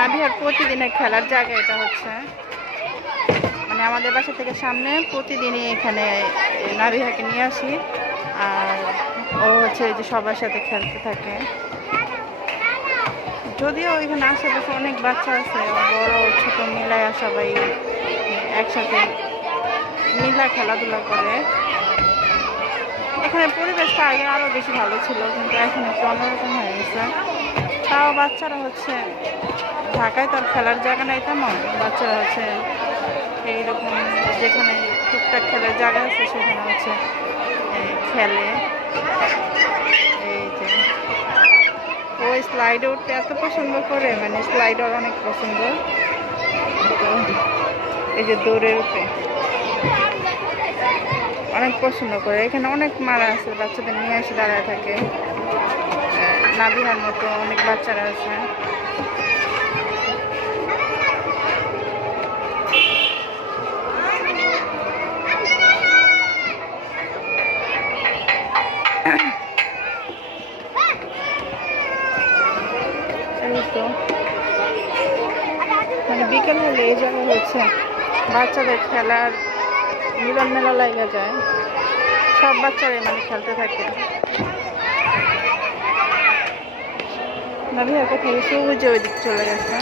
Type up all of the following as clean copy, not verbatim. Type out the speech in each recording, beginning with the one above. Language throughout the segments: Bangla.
নাভিহার প্রতিদিনের খেলার জায়গা এটা হচ্ছে, মানে আমাদের বাসা থেকে সামনে প্রতিদিনই এখানে নাভিহাকে নিয়ে আসি, আর ও হচ্ছে যে সবার সাথে খেলতে থাকে। যদিও এখানে আশেপাশে অনেক বাচ্চা আছে, বড় ছোট মিলায়া সবাই একসাথে মিলা খেলাধুলা করে। এখানে পরিবেশটা আগে আরও বেশি ভালো ছিল, কিন্তু এখন একটু অন্যরকম হয়ে গেছে। তাও বাচ্চারা হচ্ছে, ঢাকায় তার খেলার জায়গা নেই তেমন, বাচ্চারা হচ্ছে এইরকম যেখানে টুকটাক খেলার জায়গা আছে সেখানে হচ্ছে খেলে। এই যে ওই স্লাইডে উঠতে এত পছন্দ করে, মানে স্লাইডার অনেক পছন্দ। এই যে দৌড়ে উঠে অনেক পছন্দ করে। এখানে অনেক মারা আছে, বাচ্চাদের নিয়ে এসে দাঁড়ায় থাকে। নাভিহার মতো অনেক বাচ্চারা আছে। এই তো মানে বিকেল হলে এই জায়গায় হচ্ছে বাচ্চাদের খেলার মিলন মেলা লাগা যায়, সব বাচ্চারাই মানে খেলতে থাকে। নাভিহার কোথায় গেছে? ওই যে ওই দিক চলে গেছে।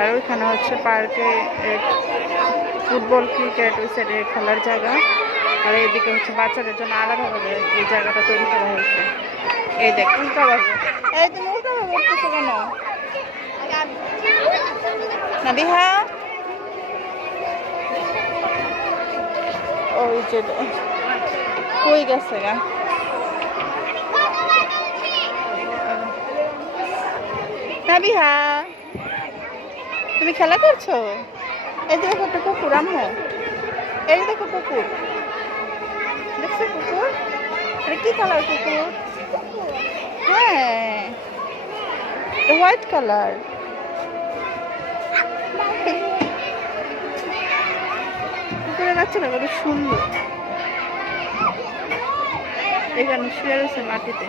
আর ওইখানে হচ্ছে পার্কে ফুটবল ক্রিকেট ওই সাইডে খেলার জায়গা, আর এইদিকে হচ্ছে বাচ্চাদের জন্য আলাদাভাবে এই জায়গাটা তৈরি করা হয়েছে। এই দেখ উল্টাভাবে, এই তুমি উল্টাভাবে উঠতেছো কেন নাভিহা? ওই যে কই গেছে গা? নাভিহা তুমি খেলা করছো? এই যে দেখো একটা কুকুর, আম্মু এই দেখো কুকুর, দেখছো কুকুর? এটা কি কালার কুকুর? হ্যাঁ হোয়াইট কালার। কুকুরের বাচ্চাটা কত সুন্দর, এখানে শুয়ে রয়েছে মাটিতে।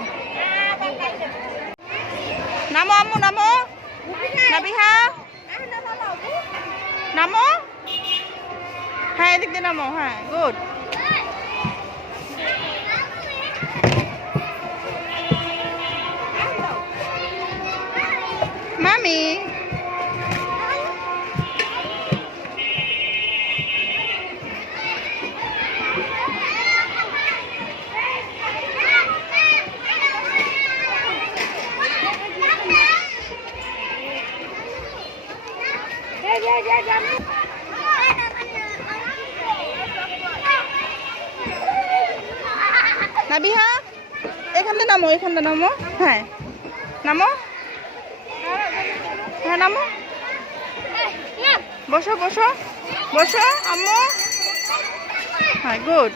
নামো আম্মু নামো, নাভিহা নামো। হ্যাঁ এদিক দিয়ে নামো, হ্যাঁ গুড। মামি নাভিহা এখানে নামো, এখানে নামো, হ্যাঁ নামো, হ্যাঁ নামো, বসো বসো বসো আম্মু, হ্যাঁ গুড।